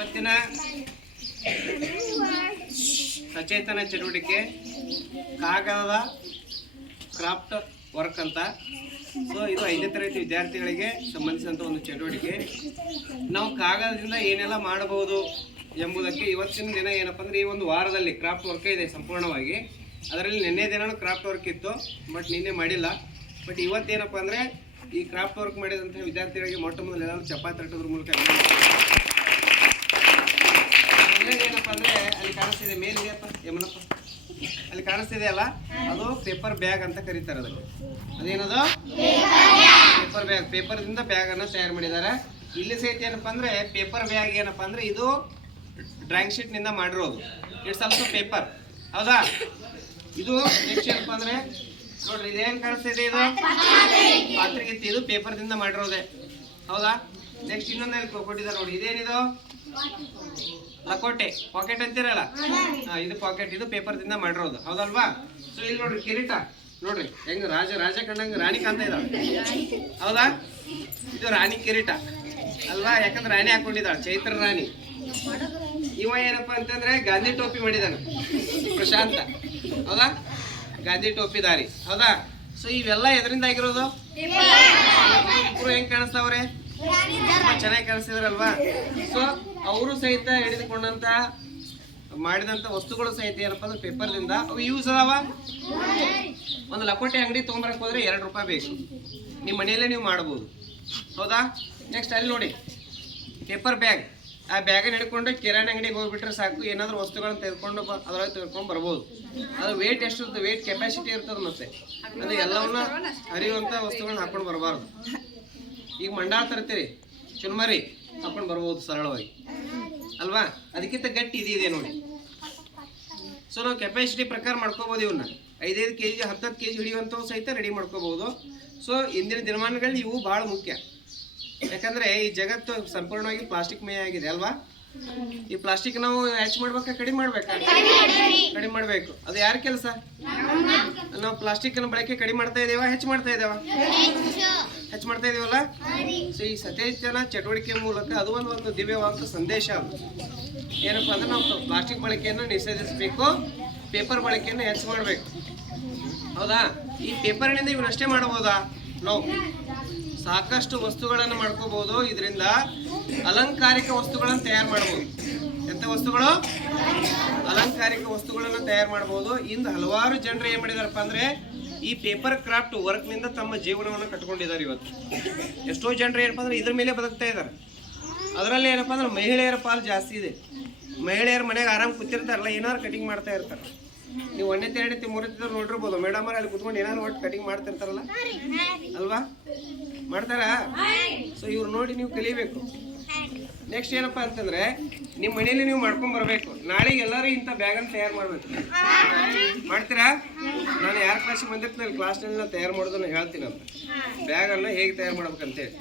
ಇವತ್ತಿನ ಸಚೇತನ ಚಟುವಟಿಕೆ ಕಾಗದದ ಕ್ರಾಫ್ಟ್ ವರ್ಕ್ ಅಂತ. ಸೊ ಇದು 5ನೇ ತರಗತಿ ವಿದ್ಯಾರ್ಥಿಗಳಿಗೆ ಸಂಬಂಧಿಸಿದಂಥ ಒಂದು ಚಟುವಟಿಕೆ. ನಾವು ಕಾಗದದಿಂದ ಏನೆಲ್ಲ ಮಾಡಬಹುದು ಎಂಬುದಕ್ಕೆ ಇವತ್ತಿನ ದಿನ ಏನಪ್ಪ ಅಂದರೆ ಈ ಒಂದು ವಾರದಲ್ಲಿ ಕ್ರಾಫ್ಟ್ ವರ್ಕ್ ಇದೆ ಸಂಪೂರ್ಣವಾಗಿ. ಅದರಲ್ಲಿ ನಿನ್ನೆ ದಿನನೂ ಕ್ರಾಫ್ಟ್ ವರ್ಕ್ ಇತ್ತು, ಬಟ್ ನಿನ್ನೆ ಮಾಡಿಲ್ಲ. ಬಟ್ ಇವತ್ತೇನಪ್ಪ ಅಂದರೆ ಈ ಕ್ರಾಫ್ಟ್ ವರ್ಕ್ ಮಾಡಿದಂಥ ವಿದ್ಯಾರ್ಥಿಗಳಿಗೆ ಮೊಟ್ಟ ಮೊದಲು ಎಲ್ಲರೂ ಚಪಾತಿ ತಟ್ಟೋದ್ರ ಮೂಲಕ ಏನಪ್ಪ ಅಂದರೆ ಅಲ್ಲಿ ಕಾಣಿಸ್ತಿದೆ ಮೇಲಿದೆಯಪ್ಪ ಯಮನಪ್ಪ, ಅಲ್ಲಿ ಕಾಣಿಸ್ತಿದೆ ಅಲ್ಲ, ಅದು ಪೇಪರ್ ಬ್ಯಾಗ್ ಅಂತ ಕರೀತಾರೆ. ಅದಕ್ಕೆ ಅದೇನದು ಪೇಪರ್ ಬ್ಯಾಗ್. ಪೇಪರ್ದಿಂದ ಬ್ಯಾಗನ್ನು ತಯಾರು ಮಾಡಿದ್ದಾರೆ. ಇಲ್ಲಿ ಸಹಿತ ಏನಪ್ಪ ಅಂದರೆ ಪೇಪರ್ ಬ್ಯಾಗ್ ಏನಪ್ಪ ಅಂದರೆ ಇದು ಡ್ರಾಯಿಂಗ್ ಶೀಟ್ನಿಂದ ಮಾಡಿರೋದು. ಇಟ್ಸ್ ಆಲ್ಸೋ ಪೇಪರ್, ಹೌದಾ? ಇದು ನೆಕ್ಸ್ಟ್ ಏನಪ್ಪ ಅಂದರೆ ನೋಡ್ರಿ, ಇದೇನು ಕಾಣಿಸ್ತಿದೆ, ಇದು ಪಾತ್ರೆಗೆ ಇದು ಪೇಪರ್ದಿಂದ ಮಾಡಿರೋದೆ, ಹೌದಾ? ನೆಕ್ಸ್ಟ್ ಇನ್ನೊಂದು ಕೊಟ್ಟಿದ್ದಾರೆ ನೋಡಿ, ಇದೇನಿದು ಲಕೋಟೆ, ಪಾಕೆಟ್ ಅಂತೀರಲ್ಲ, ಇದು ಪಾಕೆಟ್, ಇದು ಪೇಪರ್ದಿಂದ ಮಾಡಿರೋದು, ಹೌದಲ್ವಾ? ಸೊ ಇಲ್ಲಿ ನೋಡ್ರಿ ಕಿರೀಟ, ನೋಡ್ರಿ ಹೆಂಗ ರಾಜ ಕಂಡಂಗ ರಾಣಿ ಕಾಣ್ತಾ ಇದ್ದಾಳೆ, ಹೌದಾ? ಇದು ರಾಣಿ ಕಿರೀಟ ಅಲ್ವಾ? ಯಾಕಂದ್ರೆ ರಾಣಿ ಹಾಕೊಂಡಿದ್ದಾಳೆ, ಚೈತ್ರ ರಾಣಿ. ಇವ ಏನಪ್ಪಾ ಅಂತಂದ್ರೆ ಗಾಂಧಿ ಟೋಪಿ ಮಾಡಿದಾನೆ, ಪ್ರಶಾಂತ, ಹೌದಾ? ಗಾಂಧಿ ಟೋಪಿದಾರಿ, ಹೌದಾ? ಸೊ ಇವೆಲ್ಲ ಎದರಿಂದ ಆಗಿರೋದು? ಇಬ್ರು ಹೆಂಗ್ ಕಾಣಿಸ್ತಾವ್ರೆ? ಚೆನ್ನಾಗಿ ಕಾಣಿಸ್ತಿದಾರಲ್ವಾ? ಸೊ ಅವರು ಸಹಿತ ಹಿಡಿದುಕೊಂಡಂತ ಮಾಡಿದಂತ ವಸ್ತುಗಳು ಸಹಿತ ಏನಪ್ಪ ಅಂದ್ರೆ ಪೇಪರ್ದಿಂದ ಅವು ಯೂಸ್ ಅದಾವ. ಒಂದು ಲಕೋಟೆ ಅಂಗಡಿ ತೊಗೊಂಬರಕ್ಕೆ ಹೋದ್ರೆ 2 ರೂಪಾಯಿ ಬೇಕು, ನಿಮ್ಮ ಮನೆಯಲ್ಲೇ ನೀವು ಮಾಡ್ಬೋದು, ಹೌದಾ? ನೆಕ್ಸ್ಟ್ ಅಲ್ಲಿ ನೋಡಿ ಪೇಪರ್ ಬ್ಯಾಗ್. ಆ ಬ್ಯಾಗನ್ನು ಹಿಡ್ಕೊಂಡು ಕಿರಾಣಿ ಅಂಗಡಿಗೆ ಹೋಗ್ಬಿಟ್ರೆ ಸಾಕು, ಏನಾದರೂ ವಸ್ತುಗಳನ್ನ ತೆಗೆದುಕೊಂಡು ಅದ್ರೊಳಗೆ ತೆಗೆದುಕೊಂಡು ಬರ್ಬೋದು. ಅದು ವೇಟ್ ಎಷ್ಟು ಇರ್ತದೆ, ವೇಟ್ ಕೆಪಾಸಿಟಿ ಇರ್ತದೆ. ಮತ್ತೆ ಅದು ಎಲ್ಲವನ್ನ ಹರಿಯುವಂಥ ವಸ್ತುಗಳನ್ನ ಹಾಕೊಂಡು ಬರಬಾರ್ದು. ಈಗ ಮಂಡಾಳ ತರ್ತೀರಿ, ಚುನ್ಮರಿ ಹಾಕೊಂಡು ಬರ್ಬೋದು ಸರಳವಾಗಿ, ಅಲ್ವಾ? ಅದಕ್ಕಿಂತ ಗಟ್ಟಿ ಇದೆ ನೋಡಿ. ಸೊ ನಾವು ಕೆಪಾಸಿಟಿ ಪ್ರಕಾರ ಮಾಡ್ಕೋಬೋದು. ಇವನ್ನ 5-5 kg 10 kg ಹಿಡಿಯುವಂಥವು ಸಹಿತ ರೆಡಿ ಮಾಡ್ಕೋಬಹುದು. ಸೊ ಇಂದಿನ ದಿನಮಾನಗಳಲ್ಲಿ ಇವು ಭಾಳ ಮುಖ್ಯ. ಯಾಕಂದ್ರೆ ಈ ಜಗತ್ತು ಸಂಪೂರ್ಣವಾಗಿ ಪ್ಲಾಸ್ಟಿಕ್ ಮಯ ಆಗಿದೆ, ಅಲ್ವಾ? ಈ ಪ್ಲಾಸ್ಟಿಕ್ ನಾವು ಹೆಚ್ಚು ಮಾಡ್ಬೇಕಾ ಕಡಿಮೆ ಮಾಡ್ಬೇಕಾ? ಕಡಿಮೆ ಮಾಡ್ಬೇಕು. ಅದು ಯಾರ ಕೆಲಸ? ನಾವು ಪ್ಲಾಸ್ಟಿಕ್ ಬಳಕೆ ಕಡಿಮೆ ಮಾಡ್ತಾ ಇದ್ದೇವ, ಹೆಚ್ಚು ಮಾಡ್ತಾ ಇದ್ದೇವ? ಹೆಚ್ಚು ಮಾಡ್ತಾ ಇದೀವಲ್ಲ. ಸೊ ಈ ಸಚೇತನ ಚಟುವಟಿಕೆ ಮೂಲಕ ಅದು ಒಂದು ದಿವ್ಯವಾದ ಸಂದೇಶ. ಅದು ಏನಪ್ಪಾ ಅಂದ್ರೆ ನಾವು ಪ್ಲಾಸ್ಟಿಕ್ ಬಳಕೆಯನ್ನು ನಿಷೇಧಿಸಬೇಕು, ಪೇಪರ್ ಬಳಕೆಯನ್ನು ಹೆಚ್ಚು ಮಾಡಬೇಕು, ಹೌದಾ? ಈ ಪೇಪರ್ನಿಂದ ಇವನ್ನಷ್ಟೇ ಮಾಡಬಹುದಾ? ನಾವು ಸಾಕಷ್ಟು ವಸ್ತುಗಳನ್ನು ಮಾಡ್ಕೋಬಹುದು. ಇದರಿಂದ ಅಲಂಕಾರಿಕ ವಸ್ತುಗಳನ್ನು ತಯಾರು ಮಾಡಬಹುದು. ಎಂಥ ವಸ್ತುಗಳು? ಅಲಂಕಾರಿಕ ವಸ್ತುಗಳನ್ನು ತಯಾರು ಮಾಡಬಹುದು. ಇಂದು ಹಲವಾರು ಜನರು ಏನ್ ಮಾಡಿದಾರಪ್ಪ ಅಂದ್ರೆ ಈ ಪೇಪರ್ ಕ್ರಾಫ್ಟ್ ವರ್ಕ್ ನಿಂದ ತಮ್ಮ ಜೀವನವನ್ನು ಕಟ್ಕೊಂಡಿದ್ದಾರೆ. ಇವತ್ತು ಎಷ್ಟೋ ಜನರು ಏನಪ್ಪ ಅಂದ್ರೆ ಇದ್ರ ಮೇಲೆ ಬದುಕ್ತಾ ಇದ್ದಾರೆ. ಅದರಲ್ಲಿ ಏನಪ್ಪಾ ಅಂದ್ರೆ ಮಹಿಳೆಯರ ಪಾಲು ಜಾಸ್ತಿ ಇದೆ. ಮಹಿಳೆಯರ ಮನೆಗೆ ಆರಾಮ್ ಕೂತಿರ್ತಾರಲ್ಲ, ಏನಾದ್ರು ಕಟಿಂಗ್ ಮಾಡ್ತಾ ಇರ್ತಾರೆ. ನೀವು 1ನೇ 2ನೇ 3ನೇ ನೋಡಿರ್ಬೋದು, ಮೇಡಮ್ ಅಲ್ಲಿ ಕುತ್ಕೊಂಡು ಏನಾದ್ರು ಒಟ್ಟು ಕಟಿಂಗ್ ಮಾಡ್ತಿರ್ತಾರಲ್ಲ, ಅಲ್ವಾ? ಮಾಡ್ತಾರ? ಸೊ ಇವ್ರು ನೋಡಿ ನೀವು ಕಲಿಬೇಕು. ನೆಕ್ಸ್ಟ್ ಏನಪ್ಪಾ ಅಂತಂದ್ರೆ ನಿಮ್ಮ ಮನೆಯಲ್ಲಿ ನೀವು ಮಾಡ್ಕೊಂಡ್ ಬರ್ಬೇಕು. ನಾಳೆಗೆ ಎಲ್ಲರೂ ಇಂಥ ಬ್ಯಾಗನ್ನು ತಯಾರು ಮಾಡ್ಬೇಕು. ಮಾಡ್ತೀರಾ? ನಾನು ಯಾರ ಕ್ಲಾಸಿಗೆ ಬಂದಿರ್ತೀನಿ ಕ್ಲಾಸ್ನಲ್ಲಿ ನಾನು ತಯಾರು ಮಾಡೋದನ್ನ ಹೇಳ್ತೀನಿ ಅಂತ, ಬ್ಯಾಗನ್ನು ಹೇಗೆ ತಯಾರು ಮಾಡ್ಬೇಕಂತೇಳಿ.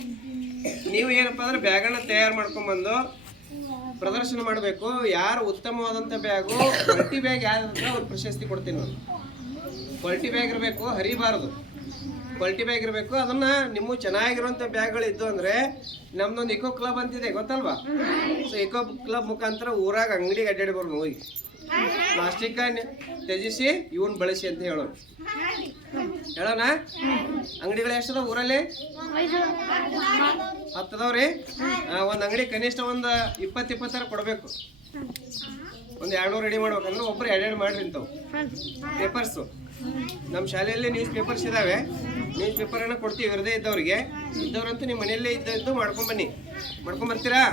ನೀವು ಏನಪ್ಪಾ ಅಂದ್ರೆ ಬ್ಯಾಗನ್ನು ತಯಾರು ಮಾಡ್ಕೊಂಡ್ಬಂದು ಪ್ರದರ್ಶನ ಮಾಡಬೇಕು. ಯಾರು ಉತ್ತಮವಾದಂಥ ಬ್ಯಾಗು, ಕ್ವಾಲಿಟಿ ಬ್ಯಾಗ್ ಯಾವ್ದು ಅವ್ರು ಪ್ರಶಸ್ತಿ ಕೊಡ್ತೀನಿ ನಾನು. ಕ್ವಾಲಿಟಿ ಬ್ಯಾಗ್ ಇರಬೇಕು, ಹರಿಬಾರದು. ಕ್ವಾಲಿಟಿ ಬ್ಯಾಗ್ ಇರಬೇಕು. ಅದನ್ನ ನಿಮ್ಮ ಚೆನ್ನಾಗಿರುವಂಥ ಬ್ಯಾಗ್ಗಳು ಇದ್ದು ಅಂದರೆ ನಮ್ದೊಂದು ಇಕೋ ಕ್ಲಬ್ ಅಂತಿದೆ, ಗೊತ್ತಲ್ವಾ? ಸೊ ಇಕೋ ಕ್ಲಬ್ ಮುಖಾಂತರ ಊರಾಗ ಅಂಗಡಿಗೆ ಅಡ್ಡಾಡಿ ಬರ್ಬೋದು. ಹೋಗಿ ಪ್ಲಾಸ್ಟಿಕ್ ತ್ಯಜಿಸಿ ಇವನ್ ಬಳಸಿ ಅಂತ ಹೇಳೋಣ. ಅಂಗಡಿಗಳು ಎಷ್ಟದ ಊರಲ್ಲಿ? 10 ಅದಾವ್ರಿ. ಒಂದು ಅಂಗಡಿ ಕನಿಷ್ಠ ಒಂದು 20-20 ಕೊಡಬೇಕು. ಒಂದು 200 ರೆಡಿ ಮಾಡ್ಬೇಕಂದ್ರೆ ಒಬ್ಬರು 2 ಮಾಡ್ರಿ ಇಂಥವು ಪೇಪರ್ಸು. ನಮ್ಮ ಶಾಲೆಯಲ್ಲಿ ನ್ಯೂಸ್ ಪೇಪರ್ಸ್ ಇದ್ದಾವೆ. ನ್ಯೂಸ್ ಪೇಪರನ್ನು ಕೊಡ್ತೀವಿ ಇರದೇ ಇದ್ದವ್ರಂತೂ ನಿಮ್ಮ ಮನೆಯಲ್ಲೇ ಇದ್ದು ಮಾಡ್ಕೊಂಬನ್ನಿ. ಮಾಡ್ಕೊಂಬರ್ತೀರಾ?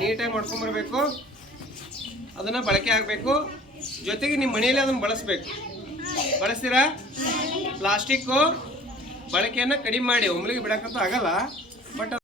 ನೀಟಾಗಿ ಮಾಡ್ಕೊಂಬರ್ಬೇಕು. ಅದನ್ನು ಬಳಕೆ ಆಗಬೇಕು. ಜೊತೆಗೆ ನಿಮ್ಮ ಮನೆಯಲ್ಲಿ ಅದನ್ನು ಬಳಸಬೇಕು. ಬಳಸ್ತೀರಾ? ಪ್ಲಾಸ್ಟಿಕ್ಕು ಬಳಕೆಯನ್ನು ಕಡಿಮೆ ಮಾಡಿ. ಒಮ್ಮೆಗೆ ಬಿಡಕ್ಕಂತೂ ಆಗಲ್ಲ, ಬಟ್